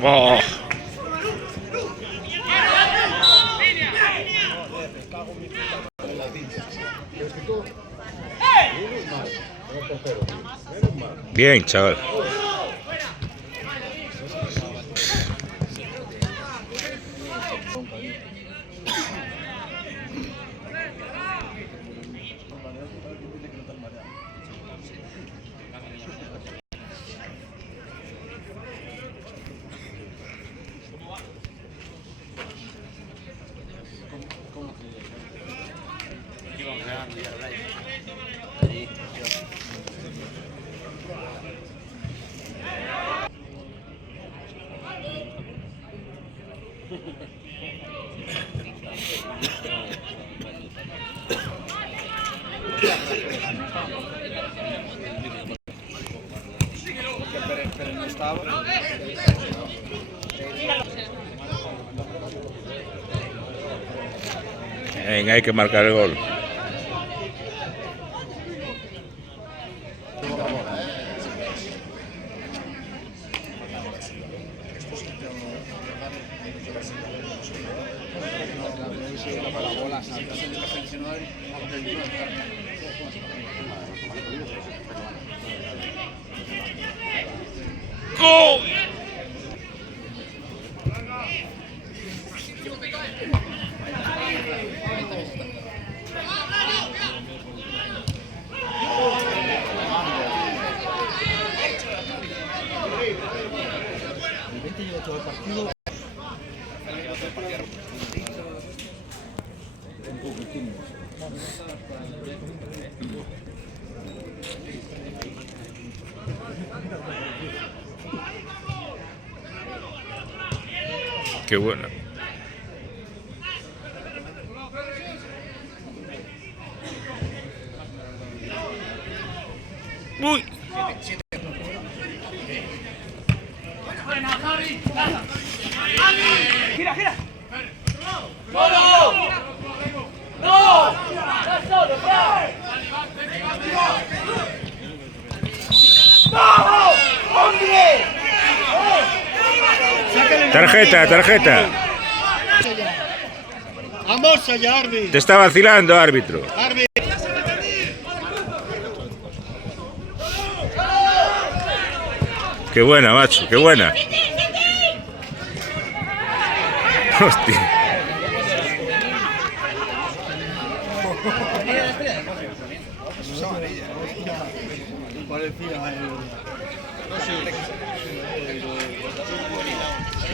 Oh. Bien, chaval. Venga, hay que marcar el gol. ¡Gol! Qué bueno. Uy. Gira, gira. ¡Solo! ¡No! ¡Estás solo! ¡Vamos! ¡Hombre! Tarjeta, tarjeta. Vamos allá, árbitro. Te está vacilando, árbitro. Qué buena, macho, qué buena. Hostia.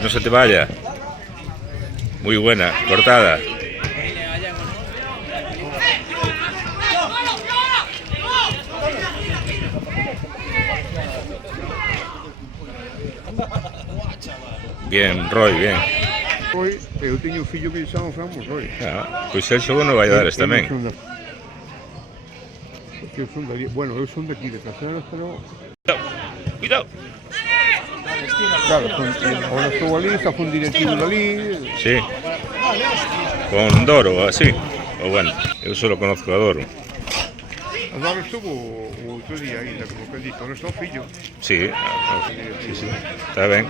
No se te vaya. Muy buena, cortada. Bien, Roy, bien. Roy, eu teño un fillo que lle chamamos Roy. Ah, pois el xogo non vai dares tamén. Eu son de, bueno, eu son de aquí, de Caseras, pero... Cuidado. Claro, ahora estou ali, está un directivo ali... Sí. Con Doro, así. O bueno, eu solo conozco a Doro. A Doro estuvo o outro día ainda, como que dito, non está o fillo. Sí, sí, sí. Está ben.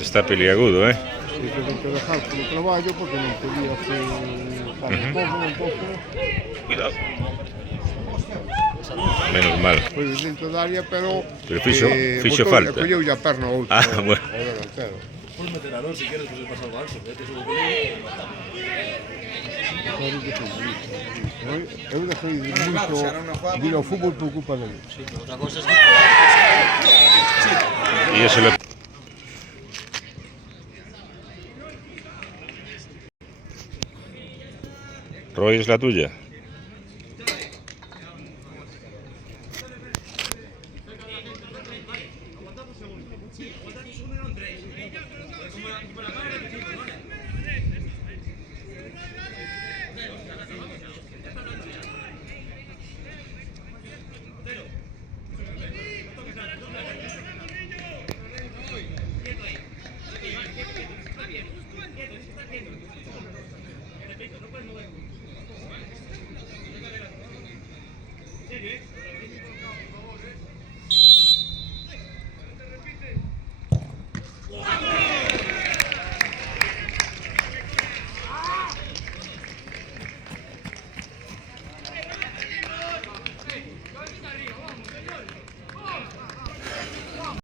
Está peliagudo, eh? E tengo que dejar polo traballo porque non podía hacer... Cuidado. Menos mal. Foi dentro da área, pero fixo falta. Colleu a perna ao outro. Ah, bueno. Puedes meter a Alonso si quieres, pues le pasa algo a Alonso. Eu dejei moito de ir ao fútbol por culpa dele. Sí, pero otra cosa es que Y eso le... Roy, es la tuya.